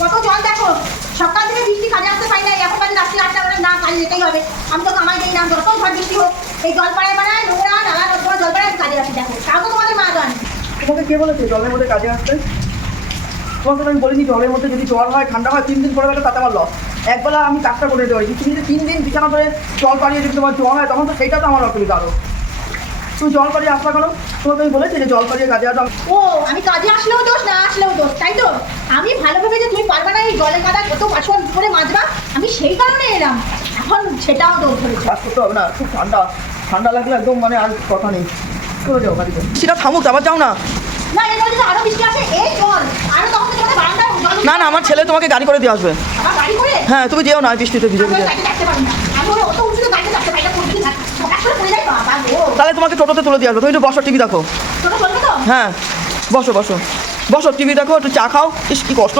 কত জল দেখো। সকাল থেকে বৃষ্টি কাজে আসতে পারি না এখন কাজে রাত্রি আটটা বেলা না কাজে যেতেই হবে। আমি তো কামাই দিই না যত ঝড় বৃষ্টি হোক, এই জল পাড়ায়, নোংরা, নালা নর্দমা জল পাড়ায় আমি কাজে আসি, দেখো। তাও তোমাদের মা গান তোমাকে কে বলেছে জলের মধ্যে কাজে আসতে? তোমাকে আমি বলিনি জলের মধ্যে যদি জল হয়, ঠান্ডা হয়, তিন দিন করে গেলে তাতে আমার লস একবেলা আমি কাজটা করে দেওয়া তুমি যদি তিন দিন বিছানা ধরে জল পাড়িয়ে যদি তোমার জল হয়, তখন তো সেইটা তো আমার অসুবিধা আরও। তুমি জল পাড়িয়ে আসলা কেন? তোমাকে আমি বলেছি যে জল পাড়িয়ে কাজে আসো ও আমি কাজে আসলেও দোষ না আসলেও দোষ তাই তো? আমি ভালোভাবে যে তুমি পারবে না এই জলে কাদা কত বাসন করে মাজবা আমি সেই কারণে এলাম। এখন সেটাও দোষ হয়েছে কাজ করতে হবে না খুব ঠান্ডা। ঠান্ডা লাগলে একদম মানে আর কথা নেই। চলে যাও বাড়িতে। সেটা থামুক আবার যাও না। না এই জল আরও বৃষ্টি আসে এই জল আরও তখন তো বারান্দায় জল না না আমার ছেলে তোমাকে গাড়ি করে দিয়ে আসবে। আবার গাড়ি করে? হ্যাঁ তুমি যেও না বৃষ্টিতে ভিজে ভিজে। আমি অত উঁচুতে গাড়িতে তাহলে তোমাকে টোটোতে তুলে দিয়ে আসব। তুমি একটু বসো টিভি দেখো। হ্যাঁ বসো বসো। বসো টিভি দেখো একটু চা খাও। ইস কি কষ্ট